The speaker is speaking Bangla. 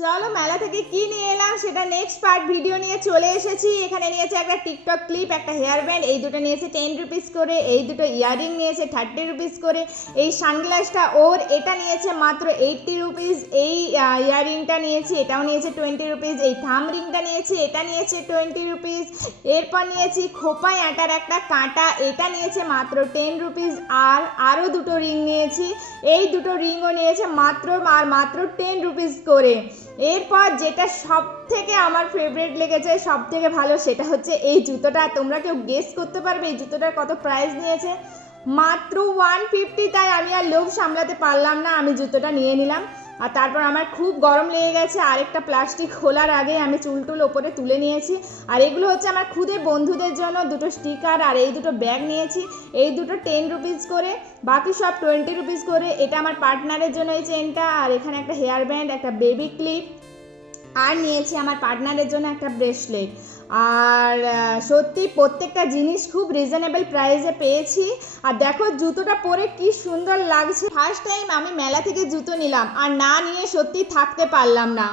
চলো মেলা থেকে কি নিয়ে এলাম সেটা নেক্সট পার্ট ভিডিও নিয়ে চলে এসেছি। এখানে নিয়েছে একটা টিকটক ক্লিপ, একটা হেয়ার ব্যান্ড, এই দুটো নিয়েছে 10 রুপিস করে, এই দুটো ইয়াররিং নিয়েছে 30 রুপিস করে, এই সানগ্লাসটা ওর এটা নিয়েছে মাত্র 80 রুপিস, এই ইয়াররিংটা নিয়েছি এটাও নিয়েছে 20 রুপিস, এই থাম রিংটা নিয়েছি এটা নিয়েছে 20 রুপিস, এরপর নিয়েছি খোপায় আটার একটা কাঁটা, এটা নিয়েছে মাত্র 10 রুপিস, আর আরও দুটো রিং নিয়েছি, এই দুটো রিংও নিয়েছে মাত্র 10 রুপিস করে। এরপর যেটা সব থেকে আমার ফেভারিট লেগেছে, সব থেকে ভালো, সেটা হচ্ছে এই জুতোটা। তোমরা কেউ গেস করতে পারবে এই জুতোটার কত প্রাইস নিয়েছে? মাত্র 150। তাই আমি আর লোভ সামলাতে পারলাম না, আমি জুতোটা নিয়ে নিলাম। আর তারপর আমার খুব গরম লেগে গেছে, আরেকটা প্লাস্টিক খোলার আগে আমি চুল ওপরে তুলে নিয়েছি। আর এগুলো হচ্ছে আমার খুদে বন্ধুদের জন্য দুটো স্টিকার, আর এই দুটো ব্যাগ নিয়েছি, এই দুটো 10 রুপিস করে, বাকি সব 20 রুপিস করে। এটা আমার পার্টনারের জন্য এই চেনটা, আর এখানে একটা হেয়ার ব্যান্ড, একটা বেবি ক্লিপ, আর নিয়েছি আমার পার্টনারের জন্য একটা ব্রেসলেট। আর সত্যি প্রত্যেকটা জিনিস খুব রিজনেবল প্রাইসে পেয়েছি। আর দেখো জুতোটা পরে কি সুন্দর লাগছে। ফার্স্ট টাইম আমি মেলা থেকে জুতো নিলাম, আর না নিয়ে সত্যি থাকতে পারলাম না।